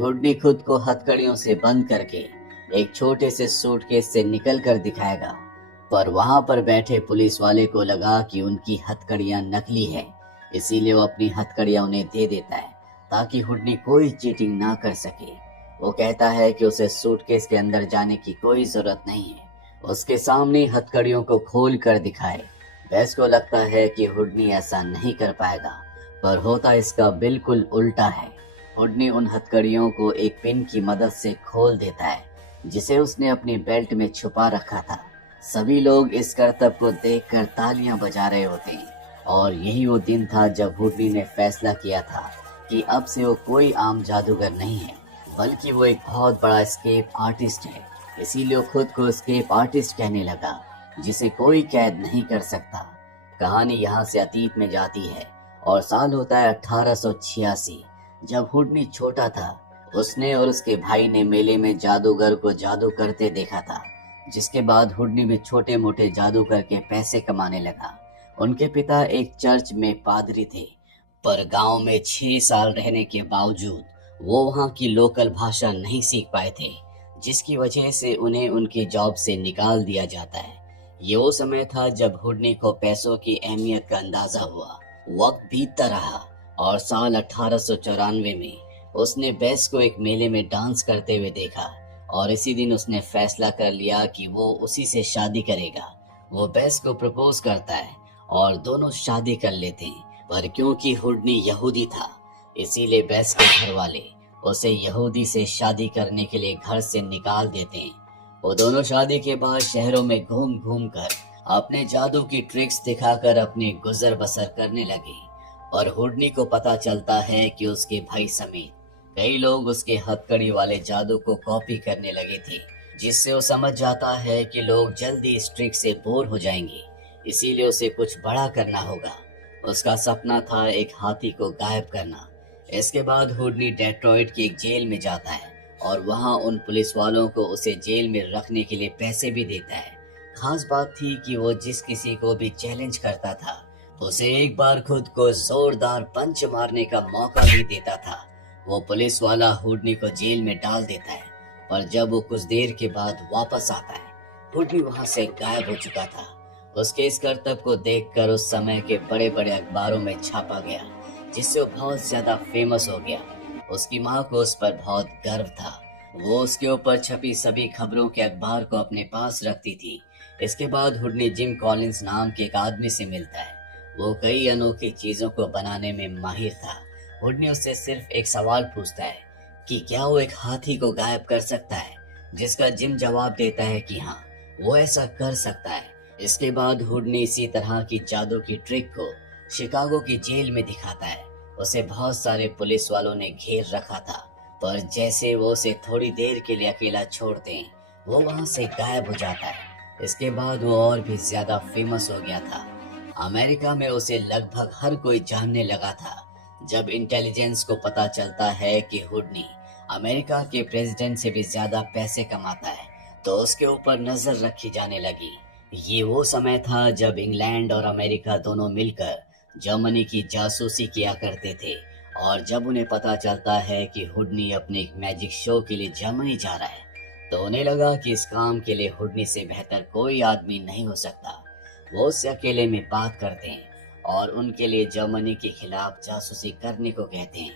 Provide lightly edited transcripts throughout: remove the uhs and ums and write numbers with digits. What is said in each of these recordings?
हुडनी खुद को हथकड़ियों से बंद करके एक छोटे से सूटकेस से निकल कर दिखाएगा, पर वहां पर बैठे पुलिस वाले को लगा कि उनकी हथकड़ियां नकली है, इसीलिए वो अपनी हथकड़ियां उन्हें दे देता है ताकि हुडनी कोई चीटिंग ना कर सके। वो कहता है कि उसे सूटकेस के अंदर जाने की कोई जरूरत नहीं है, उसके सामने हथकड़ियों को खोल कर दिखाए। बेस को लगता है कि हुडनी ऐसा नहीं कर पाएगा, पर होता इसका बिल्कुल उल्टा है। हुडनी उन हथकड़ियों को एक पिन की मदद से खोल देता है, जिसे उसने अपनी बेल्ट में छुपा रखा था। सभी लोग इस करतब को देखकर तालियां बजा रहे होते हैं, और यही वो दिन था जब हुडनी ने फैसला किया था कि अब से वो कोई आम जादूगर नहीं है, बल्कि वो एक बहुत बड़ा एस्केप आर्टिस्ट है। इसीलिए वो खुद को एस्केप आर्टिस्ट कहने लगा, जिसे कोई कैद नहीं कर सकता। कहानी यहाँ से अतीत में जाती है और साल होता है 1886। जब हुडनी छोटा था, उसने और उसके भाई ने मेले में जादूगर को जादू करते देखा था, जिसके बाद हुडनी भी छोटे मोटे जादू करके पैसे कमाने लगा। उनके पिता एक चर्च में पादरी थे, पर गांव में 6 साल रहने के बावजूद वो वहां की लोकल भाषा नहीं सीख पाए थे, जिसकी वजह से उन्हें उनकी जॉब से निकाल दिया जाता है। ये वो समय था जब हुडनी को पैसों की अहमियत का अंदाजा हुआ। वक्त बीतता रहा और साल 1894 में उसने बेस को एक मेले में डांस करते हुए देखा, और इसी दिन उसने फैसला कर लिया कि वो उसी से शादी करेगा। वो बेस को प्रपोज करता है और दोनों शादी कर लेते हैं, पर क्योंकि हुडनी यहूदी था, इसीलिए बेस के घर वाले उसे यहूदी से शादी करने के लिए घर से निकाल देते हैं। वो दोनों शादी के बाद शहरों में घूम घूम कर अपने जादू की ट्रिक्स दिखाकर अपनी गुजर बसर करने लगे, और हुडनी को पता चलता है कि उसके भाई समेत कई लोग उसके हथकड़ी वाले जादू को कॉपी करने लगे थे, जिससे वो समझ जाता है कि लोग जल्दी इस ट्रिक से बोर हो जाएंगे, इसीलिए उसे कुछ बड़ा करना होगा। उसका सपना था एक हाथी को गायब करना। इसके बाद हुडनी डेट्रॉइट की एक जेल में जाता है, और वहां उन पुलिस वालों को उसे जेल में रखने के लिए पैसे भी देता है। खास बात थी कि वो जिस किसी को भी चैलेंज करता था, उसे एक बार खुद को जोरदार पंच मारने का मौका भी देता था। वो पुलिस वाला हुडनी को जेल में डाल देता है, पर जब वो कुछ देर के बाद वापस आता है, हुडनी वहां से गायब हो चुका था। उसके इस करतब को देखकर उस समय के बड़े बड़े अखबारों में छापा गया, जिससे वो बहुत ज्यादा फेमस हो गया। उसकी माँ को उस पर बहुत गर्व था। वो उसके ऊपर छपी सभी खबरों के अखबार को अपने पास रखती थी। इसके बाद हुडनी जिम कॉलिंस नाम के एक आदमी से मिलता है। वो कई अनोखी चीजों को बनाने में माहिर था। हुडनी उससे सिर्फ एक सवाल पूछता है कि क्या वो एक हाथी को गायब कर सकता है, जिसका जिम जवाब देता है कि हाँ, वो ऐसा कर सकता है। इसके बाद हुडनी इसी तरह की जादू की ट्रिक को शिकागो की जेल में दिखाता है। उसे बहुत सारे पुलिस वालों ने घेर रखा था, पर जैसे वो उसे थोड़ी देर के लिए अकेला छोड़ते हैं, वो वहां से गायब हो जाता है। इसके बाद वो और भी ज्यादा फेमस हो गया था। अमेरिका में उसे लगभग हर कोई जानने लगा था। जब इंटेलिजेंस को पता चलता है कि हुडनी अमेरिका के प्रेसिडेंट से भी ज्यादा पैसे कमाता है, तो उसके ऊपर नजर रखी जाने लगी। ये वो समय था जब इंग्लैंड और अमेरिका दोनों मिलकर जर्मनी की जासूसी किया करते थे, और जब उन्हें पता चलता है कि हुडनी अपने एक मैजिक शो के लिए जर्मनी जा रहा है, तो उन्हें लगा कि इस काम के लिए हुडनी से बेहतर कोई आदमी नहीं हो सकता। वो उससे अकेले में बात करते हैं और उनके लिए जर्मनी के खिलाफ जासूसी करने को कहते हैं।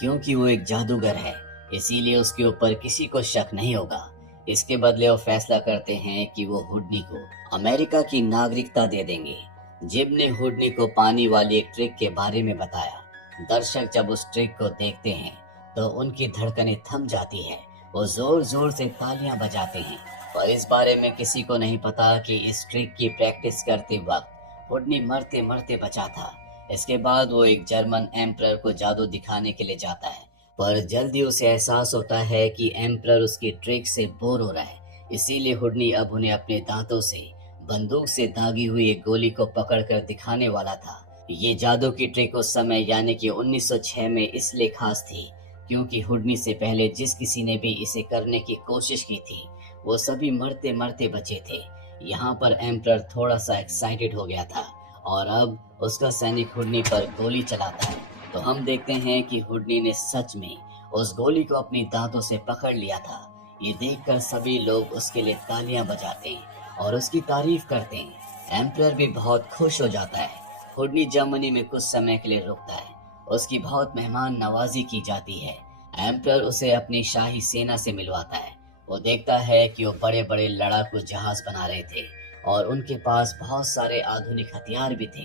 क्योंकि वो एक जादूगर है, इसीलिए उसके ऊपर किसी को शक नहीं होगा। इसके बदले वो फैसला करते हैं कि वो हुडनी को अमेरिका की नागरिकता दे देंगे। जिम ने हुडनी को पानी वाली एक ट्रिक के बारे में बताया। दर्शक जब उस ट्रिक को देखते हैं, तो उनकी धड़कनें थम जाती है। वो जोर जोर से तालियां बजाते हैं, पर इस बारे में किसी को नहीं पता कि इस ट्रिक की प्रैक्टिस करते वक्त हुडनी मरते मरते बचा था। इसके बाद वो एक जर्मन एम्परर को जादू दिखाने के लिए जाता है, पर जल्दी उसे एहसास होता है कि एम्परर उसकी ट्रिक से बोर हो रहा है। इसीलिए हुडनी अब उन्हें अपने दांतों से बंदूक से दागी हुई एक गोली को पकड़कर दिखाने वाला था। ये जादू की ट्रिक उस समय यानी कि 1906 में इसलिए खास थी क्योंकि हुडनी से पहले जिस किसी ने भी इसे करने की कोशिश की थी, वो सभी मरते मरते बचे थे। यहाँ पर एम्परर थोड़ा सा एक्साइटेड हो गया था, और अब उसका सैनिक हुडनी पर गोली चलाता है, तो हम देखते हैं कि हुडनी ने सच में उस गोली को अपनी दांतों से पकड़ लिया था। ये देखकर सभी लोग उसके लिए तालियां बजाते हैं और उसकी तारीफ करते हैं। एम्परर भी बहुत खुश हो जाता है। हुडनी जर्मनी में कुछ समय के लिए रुकता है। उसकी बहुत मेहमान नवाजी की जाती है। एम्परर उसे अपनी शाही सेना से मिलवाता है। वो देखता है कि वो बड़े बड़े लड़ाकू जहाज बना रहे थे और उनके पास बहुत सारे आधुनिक हथियार भी थे,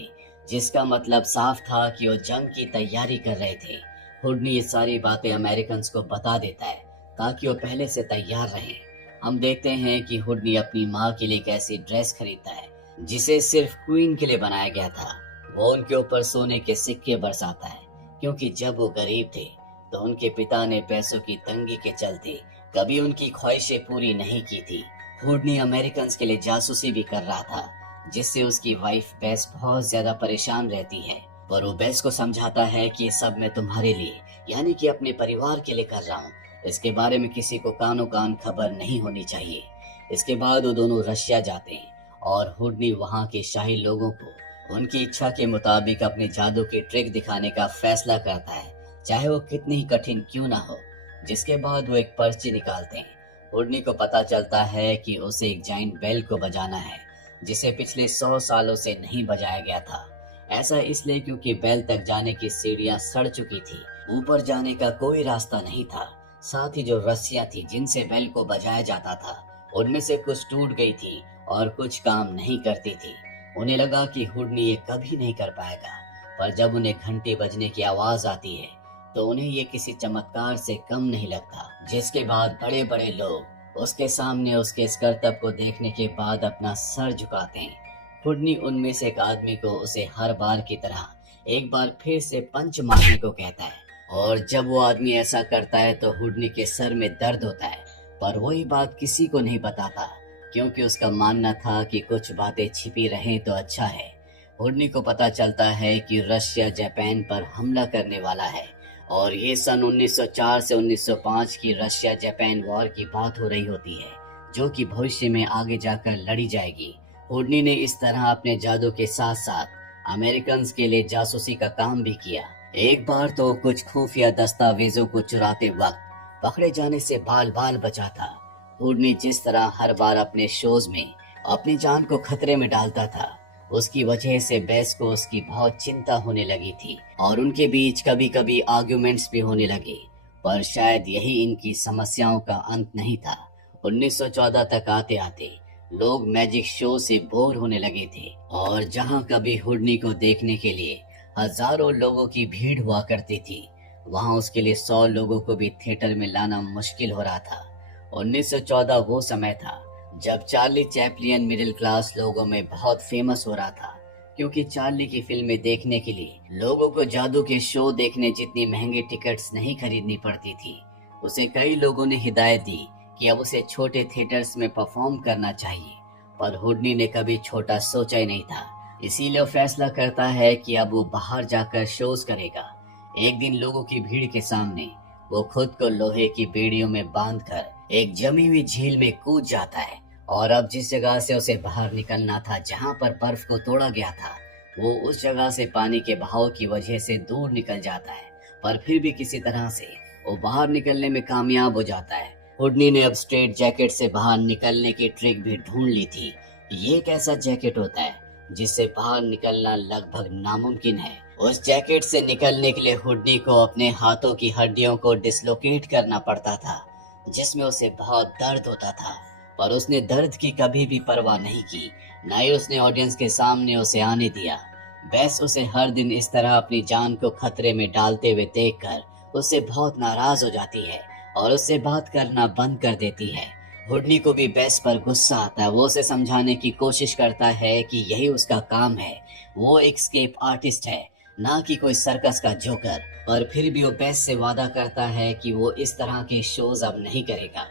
जिसका मतलब साफ था कि वो जंग की तैयारी कर रहे थे। हुडनी ये सारी बातें अमेरिकन्स को बता देता है ताकि वो पहले से तैयार रहे। हम देखते हैं कि हुडनी अपनी माँ के लिए एक ऐसी ड्रेस खरीदता है जिसे सिर्फ क्वीन के लिए बनाया गया था। वो उनके ऊपर सोने के सिक्के बरसाता है, क्योंकि जब वो गरीब थे तो उनके पिता ने पैसों की तंगी के चलते कभी उनकी ख्वाहिशें पूरी नहीं की थी। हुडनी अमेरिकन्स के लिए जासूसी भी कर रहा था, जिससे उसकी वाइफ बेस बहुत ज्यादा परेशान रहती है। पर वो बेस को समझाता है कि ये सब मैं तुम्हारे लिए, यानी कि अपने परिवार के लिए कर रहा हूँ। इसके बारे में किसी को कानो कान खबर नहीं होनी चाहिए। इसके बाद वो दोनों रशिया जाते हैं और हुडनी वहाँ के शाही लोगों को उनकी इच्छा के मुताबिक अपने जादू की ट्रिक दिखाने का फैसला करता है, चाहे वो कितनी ही कठिन क्यों ना हो। जिसके बाद वो एक पर्ची निकालते हैं। हुडनी को पता चलता है कि उसे एक जाइंट बेल को बजाना है, जिसे पिछले 100 सालों से नहीं बजाया गया था। ऐसा इसलिए क्योंकि बेल तक जाने की सीढ़ियां सड़ चुकी थी, ऊपर जाने का कोई रास्ता नहीं था। साथ ही जो रस्सियां थी जिनसे बेल को बजाया जाता था, उनमें से कुछ टूट गई थी और कुछ काम नहीं करती थी। उन्हें लगा कि हुडनी ये कभी नहीं कर पाएगा, पर जब उन्हें घंटे बजने की आवाज आती है तो उन्हें ये किसी चमत्कार से कम नहीं लगता। जिसके बाद बड़े बड़े लोग उसके सामने उसके इस करतब को देखने के बाद अपना सर झुकाते हैं। हुडनी उनमें से एक आदमी को उसे हर बार की तरह एक बार फिर से पंच मारने को कहता है, और जब वो आदमी ऐसा करता है तो हुडनी के सर में दर्द होता है। पर वही बात किसी को नहीं बताता, क्योंकि उसका मानना था कि कुछ बातें छिपी रहें तो अच्छा है। हुडनी को पता चलता है कि रशिया जापान पर हमला करने वाला है, और ये सन 1904 से 1905 की रशिया जापान वॉर की बात हो रही होती है, जो कि भविष्य में आगे जाकर लड़ी जाएगी। हुडनी ने इस तरह अपने जादू के साथ साथ अमेरिकन्स के लिए जासूसी का काम भी किया। एक बार तो कुछ खुफिया दस्तावेजों को चुराते वक्त पकड़े जाने से बाल बाल बचा था। हुडनी जिस तरह हर बार अपने शोज में अपनी जान को खतरे में डालता था, उसकी वजह से बेस को उसकी बहुत चिंता होने लगी थी और उनके बीच कभी कभी आर्ग्यूमेंट्स भी होने लगे। पर शायद यही इनकी समस्याओं का अंत नहीं था। 1914 तक आते आते लोग मैजिक शो से बोर होने लगे थे, और जहां कभी हुडनी को देखने के लिए हजारों लोगों की भीड़ हुआ करती थी, वहां उसके लिए 100 लोगों को भी थिएटर में लाना मुश्किल हो रहा था। 1914 वो समय था जब चार्ली चैपलिन मिडिल क्लास लोगों में बहुत फेमस हो रहा था, क्योंकि चार्ली की फिल्में देखने के लिए लोगों को जादू के शो देखने जितनी महंगी टिकट्स नहीं खरीदनी पड़ती थी। उसे कई लोगों ने हिदायत दी कि अब उसे छोटे थिएटर्स में परफॉर्म करना चाहिए, पर हुडनी ने कभी छोटा सोचा ही नहीं था। इसीलिए वो फैसला करता है कि अब वो बाहर जाकर शोज करेगा। एक दिन लोगों की भीड़ के सामने वो खुद को लोहे की बेड़ियों में बांधकर एक जमी हुई झील में कूद जाता है, और अब जिस जगह से उसे बाहर निकलना था, जहां पर बर्फ को तोड़ा गया था, वो उस जगह से पानी के बहाव की वजह से दूर निकल जाता है। पर फिर भी किसी तरह से वो बाहर निकलने में कामयाब हो जाता है। हुडनी ने अब स्ट्रेट जैकेट से बाहर निकलने की ट्रिक भी ढूंढ ली थी। ये एक ऐसा जैकेट होता है जिससे बाहर निकलना लगभग नामुमकिन है। उस जैकेट से निकलने के लिए हुडनी को अपने हाथों की हड्डियों को डिसलोकेट करना पड़ता था, जिसमें उसे बहुत दर्द होता था। पर उसने दर्द की कभी भी परवाह नहीं की, न ही उसने ऑडियंस के सामने उसे आने दिया। बेस उसे हर दिन इस तरह अपनी जान को खतरे में डालते हुए देखकर उससे बहुत नाराज हो जाती है और उससे बात करना बंद कर देती है। हुडनी को भी बेस पर गुस्सा आता है। वो उसे समझाने की कोशिश करता है कि यही उसका काम है, वो एक स्केप आर्टिस्ट है, ना कि कोई सर्कस का जोकर। पर फिर भी वो बेस से वादा करता है कि वो इस तरह के शोज अब नहीं करेगा।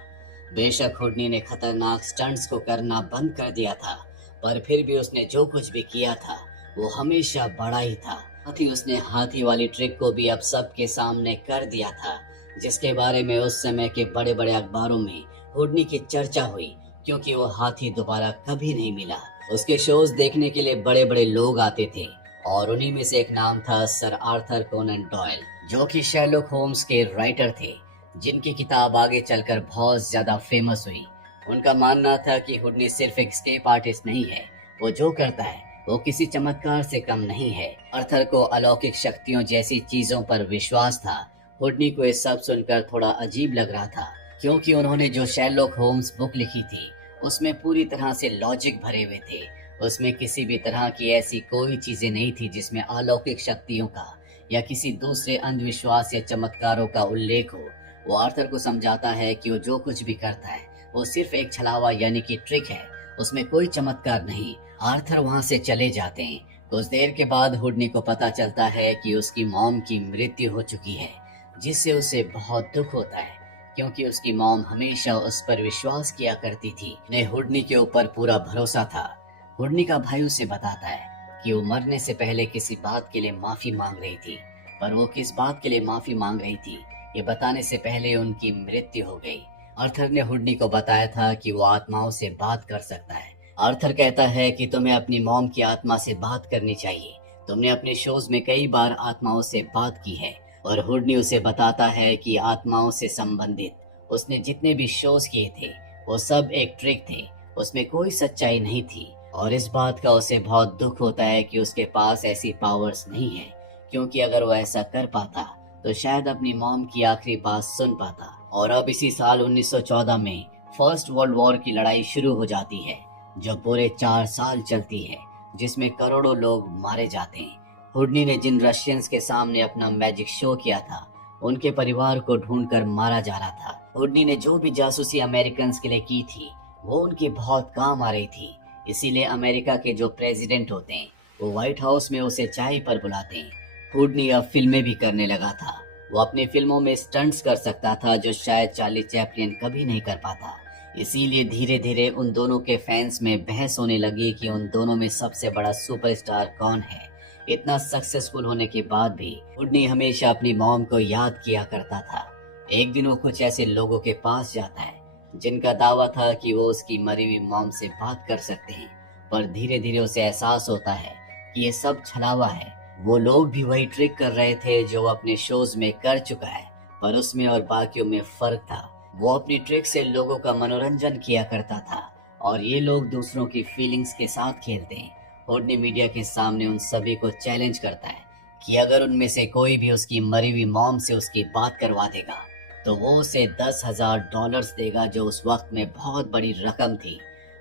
बेशक हुडनी ने खतरनाक स्टंट्स को करना बंद कर दिया था, पर फिर भी उसने जो कुछ भी किया था वो हमेशा बड़ा ही था। साथ ही उसने हाथी वाली ट्रिक को भी अब सबके सामने कर दिया था, जिसके बारे में उस समय के बड़े बड़े अखबारों में हुडनी की चर्चा हुई, क्योंकि वो हाथी दोबारा कभी नहीं मिला। उसके शोज देखने के लिए बड़े बड़े लोग आते थे, और उन्हीं में से एक नाम था सर आर्थर कोनन डॉयल, जो कि शेरलॉक होम्स के राइटर थे, जिनकी किताब आगे चलकर बहुत ज्यादा फेमस हुई। उनका मानना था कि हुडनी सिर्फ एक स्केप आर्टिस्ट नहीं है, वो जो करता है वो किसी चमत्कार से कम नहीं है। आर्थर को अलौकिक शक्तियों जैसी चीजों पर विश्वास था। हुडनी को ये सब सुनकर थोड़ा अजीब लग रहा था, क्योंकि उन्होंने जो शेरलॉक होम्स बुक लिखी थी उसमें पूरी तरह से लॉजिक भरे हुए थे। उसमें किसी भी तरह की ऐसी कोई चीजें नहीं थी जिसमें अलौकिक शक्तियों का या किसी दूसरे अंधविश्वास या चमत्कारों का उल्लेख हो। वो आर्थर को समझाता है कि वो जो कुछ भी करता है वो सिर्फ एक छलावा यानी कि ट्रिक है, उसमें कोई चमत्कार नहीं। आर्थर वहां से चले जाते हैं। कुछ देर के बाद हुडनी को पता चलता है कि उसकी मॉम की मृत्यु हो चुकी है, जिससे उसे बहुत दुख होता है, क्योंकि उसकी मॉम हमेशा उस पर विश्वास किया करती थी। उन्हें हुडनी के ऊपर पूरा भरोसा था। हुडनी का भाई उसे बताता है कि वो मरने से पहले किसी बात के लिए माफी मांग रही थी, पर वो किस बात के लिए माफी मांग रही थी ये बताने से पहले उनकी मृत्यु हो गई। आर्थर ने हुडनी को बताया था कि वो आत्माओं से बात कर सकता है। आर्थर कहता है कि तुम्हें अपनी मॉम की आत्मा से बात करनी चाहिए, तुमने अपने शोज में कई बार आत्माओं से बात की है। और हुडनी उसे बताता है कि आत्माओं से संबंधित उसने जितने भी शोज किए थे वो सब एक ट्रिक थे, उसमें कोई सच्चाई नहीं थी। और इस बात का उसे बहुत दुख होता है कि उसके पास ऐसी पावर्स नहीं है, क्योंकि अगर वो ऐसा कर पाता तो शायद अपनी मॉम की आखिरी बात सुन पाता। और अब इसी साल 1914 में फर्स्ट वर्ल्ड वॉर की लड़ाई शुरू हो जाती है, जो पूरे 4 साल चलती है, जिसमें करोड़ों लोग मारे जाते हैं। हुडनी ने जिन रशियंस के सामने अपना मैजिक शो किया था उनके परिवार को ढूंढकर मारा जा रहा था। हुडनी ने जो भी जासूसी अमेरिकन के लिए की थी वो उनके बहुत काम आ रही थी। इसीलिए अमेरिका के जो प्रेसिडेंट होते हैं वो व्हाइट हाउस में उसे चाय पर बुलाते हैं। हुडनी अब फिल्में भी करने लगा था। वो अपनी फिल्मों में स्टंट्स कर सकता था जो शायद चार्ली चैपलिन कभी नहीं कर पाता। इसीलिए धीरे धीरे उन दोनों के फैंस में बहस होने लगी कि उन दोनों में सबसे बड़ा सुपरस्टार कौन है। इतना सक्सेसफुल होने के बाद भी हुडनी हमेशा अपनी मॉम को याद किया करता था। एक दिन वो कुछ ऐसे लोगों के पास जाता है जिनका दावा था कि वो उसकी मरी हुई मॉम से बात कर सकते हैं, पर धीरे धीरे उसे एहसास होता है कि ये सब छलावा है। वो लोग भी वही ट्रिक कर रहे थे जो वो अपने शोज में कर चुका है, पर उसमें और बाकियों में फर्क था। वो अपनी ट्रिक से लोगों का मनोरंजन किया करता था और ये लोग दूसरों की फीलिंग्स के साथ खेलते हैं। हुडनी मीडिया के सामने उन सभी को चैलेंज करता है कि अगर उनमें से कोई भी उसकी मरी हुई मॉम से उसकी बात करवा देगा तो वो उसे $10,000 देगा, जो उस वक्त में बहुत बड़ी रकम थी।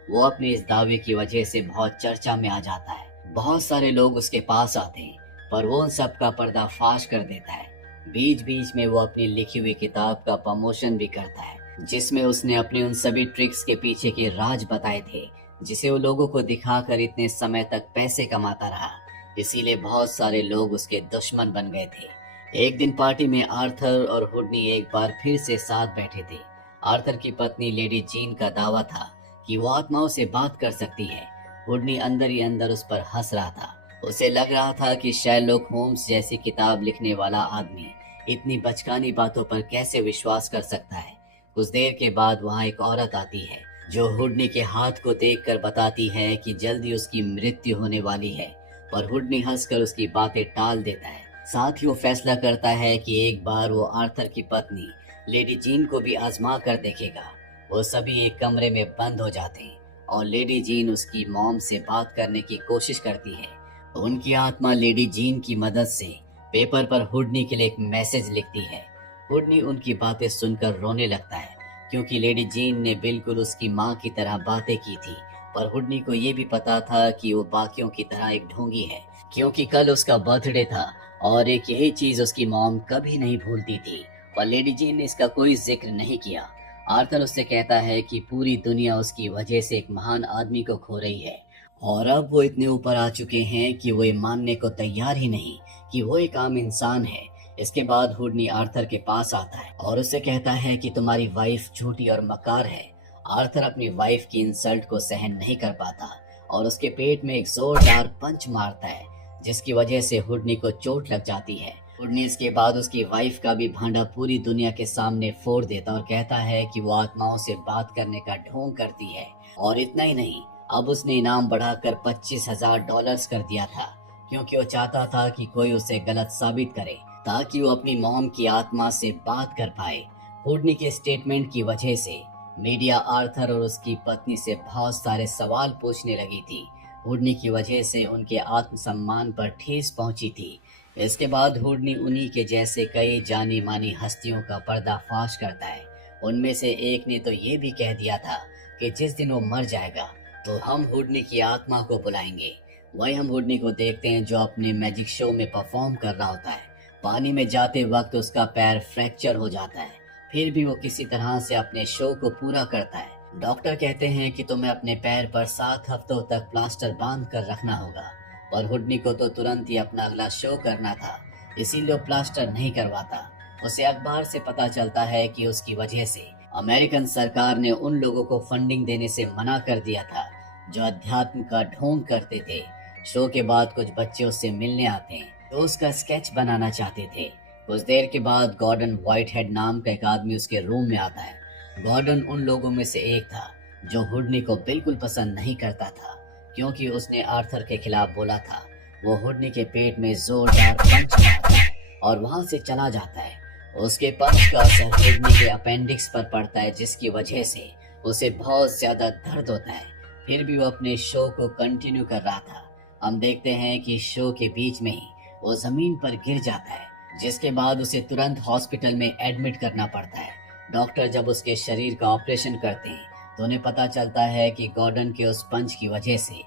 वो अपने इस दावे की वजह से बहुत चर्चा में आ जाता है। बहुत सारे लोग उसके पास आते हैं, पर वो उन सब का पर्दाफाश कर देता है। बीच बीच में वो अपनी लिखी हुई किताब का प्रमोशन भी करता है, जिसमें उसने अपने उन सभी ट्रिक्स के पीछे के राज बताए थे, जिसे वो लोगों को दिखाकर इतने समय तक पैसे कमाता रहा। इसीलिए बहुत सारे लोग उसके दुश्मन बन गए थे। एक दिन पार्टी में आर्थर और हुडनी एक बार फिर से साथ बैठे थे। आर्थर की पत्नी लेडी जीन का दावा था कि वो आत्माओं से बात कर सकती है। हुडनी अंदर ही अंदर उस पर हंस रहा था। उसे लग रहा था कि शेरलॉक होम्स जैसी किताब लिखने वाला आदमी इतनी बचकानी बातों पर कैसे विश्वास कर सकता है। कुछ देर के बाद वहाँ एक औरत आती है जो हुडनी के हाथ को देखकर बताती है कि जल्दी उसकी मृत्यु होने वाली है, पर हुडनी हंसकर उसकी बातें टाल देता है। साथ ही वो फैसला करता है कि एक बार वो आर्थर की पत्नी लेडी जीन को भी आजमा कर देखेगा। वो सभी एक कमरे में बंद हो जाते हैं और लेडी जीन उसकी मॉम से बात करने की कोशिश करती है। उनकी आत्मा लेडी जीन की मदद से पेपर पर हुडनी के लिए एक मैसेज लिखती है। हुडनी उनकी बातें सुनकर रोने लगता है, क्योंकि लेडी जीन ने बिल्कुल उसकी माँ की तरह बातें की थी। पर हुडनी को ये भी पता था कि वो बाकियों की तरह एक ढोंगी है, क्योंकि कल उसका बर्थडे था और एक यही चीज उसकी मॉम कभी नहीं भूलती थी। पर लेडी जीन ने इसका कोई जिक्र नहीं किया। आर्थर उससे कहता है कि पूरी दुनिया उसकी वजह से एक महान आदमी को खो रही है और अब वो इतने ऊपर आ चुके हैं कि वो ये मानने को तैयार ही नहीं कि वो एक आम इंसान है। इसके बाद हुडनी आर्थर के पास आता है और उससे कहता है कि तुम्हारी वाइफ झूठी और मकार है। आर्थर अपनी वाइफ की इंसल्ट को सहन नहीं कर पाता और उसके पेट में एक जोरदार पंच मारता है, जिसकी वजह से हुडनी को चोट लग जाती है। हुडनी इसके बाद उसकी वाइफ का भी भांडा पूरी दुनिया के सामने फोड़ देता और कहता है कि वो आत्माओं से बात करने का ढोंग करती है। और इतना ही नहीं, अब उसने इनाम बढ़ाकर $25,000 कर दिया था, क्योंकि वो चाहता था कि कोई उसे गलत साबित करे। ताकि वो अपनी मॉम की आत्मा से बात कर पाए। हुडनी के स्टेटमेंट की वजह से मीडिया आर्थर और उसकी पत्नी से बहुत सारे सवाल पूछने लगी थी। हुडनी की वजह से उनके आत्मसम्मान पर ठेस पहुंची थी। इसके बाद हुडनी उन्हीं के जैसे कई जानी मानी हस्तियों का पर्दाफाश करता है। उनमें से एक ने तो ये भी कह दिया था कि जिस दिन वो मर जाएगा तो हम हुडनी की आत्मा को बुलाएंगे। वही हम हुडनी को देखते हैं जो अपने मैजिक शो में परफॉर्म कर रहा होता है। पानी में जाते वक्त उसका पैर फ्रैक्चर हो जाता है, फिर भी वो किसी तरह से अपने शो को पूरा करता है। डॉक्टर कहते हैं कि तुम्हें अपने पैर पर 7 हफ्तों तक प्लास्टर बांध कर रखना होगा, पर हुडनी को तो तुरंत ही अपना अगला शो करना था, इसीलिए वो प्लास्टर नहीं करवाता। उसे अखबार से पता चलता है कि उसकी वजह से अमेरिकन सरकार ने उन लोगों को फंडिंग देने से मना कर दिया था जो अध्यात्म का ढोंग करते थे। शो के बाद कुछ बच्चे उससे मिलने आते हैं जो उसका स्केच बनाना चाहते थे। कुछ देर के बाद गॉर्डन व्हाइटहेड नाम का एक आदमी उसके रूम में आता है। गॉर्डन उन लोगों में से एक था जो हुडनी को बिल्कुल पसंद नहीं करता था, क्योंकि उसने आर्थर के खिलाफ बोला था। वो हुडनी के पेट में जोरदार पंच मारता है और वहां से चला जाता है। उसके पंच का असर हुडनी के अपेंडिक्स पर पड़ता है, जिसकी वजह से उसे बहुत ज्यादा दर्द होता है। फिर भी वो अपने शो को कंटिन्यू कर रहा था। हम देखते हैं कि शो के बीच में ही वो जमीन पर गिर जाता है, जिसके बाद उसे तुरंत हॉस्पिटल में एडमिट करना पड़ता है। डॉक्टर जब उसके शरीर का ऑपरेशन करते हैं तो उन्हें पता चलता है कि गॉर्डन के उस पंच की वजह से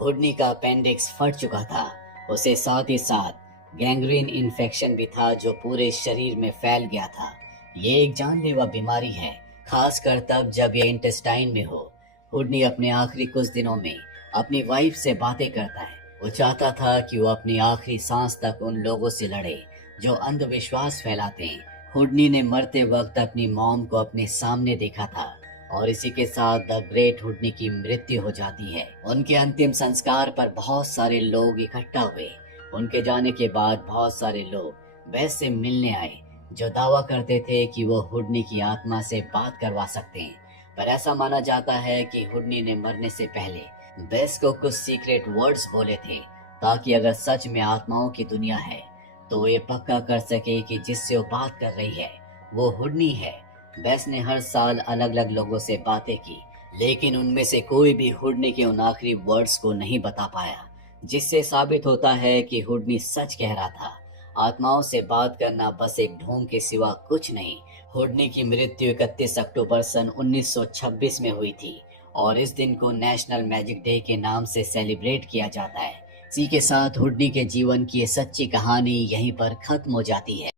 हुडनी का अपेंडिक्स फट चुका था। उसे साथ ही साथ गैंग्रीन इन्फेक्शन भी था जो पूरे शरीर में फैल गया था। ये एक जानलेवा बीमारी है, खासकर तब जब ये इंटेस्टाइन में हो। हुडनी अपने आखिरी कुछ दिनों में अपनी वाइफ से बातें करता है। वो चाहता था कि वो अपनी आखिरी सांस तक उन लोगों से लड़े जो अंधविश्वास फैलाते हैं। हुडनी ने मरते वक्त अपनी मॉम को अपने सामने देखा था और इसी के साथ द ग्रेट हुडनी की मृत्यु हो जाती है। उनके अंतिम संस्कार पर बहुत सारे लोग इकट्ठा हुए। उनके जाने के बाद बहुत सारे लोग बेस से मिलने आए जो दावा करते थे कि वो हुडनी की आत्मा से बात करवा सकते हैं। पर ऐसा माना जाता है कि हुडनी ने मरने से पहले बेस को कुछ सीक्रेट वर्ड्स बोले थे, ताकि अगर सच में आत्माओं की दुनिया है तो वो ये पक्का कर सके कि जिससे वो बात कर रही है वो हुडनी है। बेस ने हर साल अलग अलग लोगों से बातें की, लेकिन उनमें से कोई भी हुडनी के उन आखिरी वर्ड्स को नहीं बता पाया, जिससे साबित होता है कि हुडनी सच कह रहा था। आत्माओं से बात करना बस एक ढोंग के सिवा कुछ नहीं। हुडनी की मृत्यु 31 अक्टूबर सन 1926 में हुई थी और इस दिन को नेशनल मैजिक डे के नाम से सेलिब्रेट किया जाता है। इसी के साथ हुडनी के जीवन की ये सच्ची कहानी यहीं पर खत्म हो जाती है।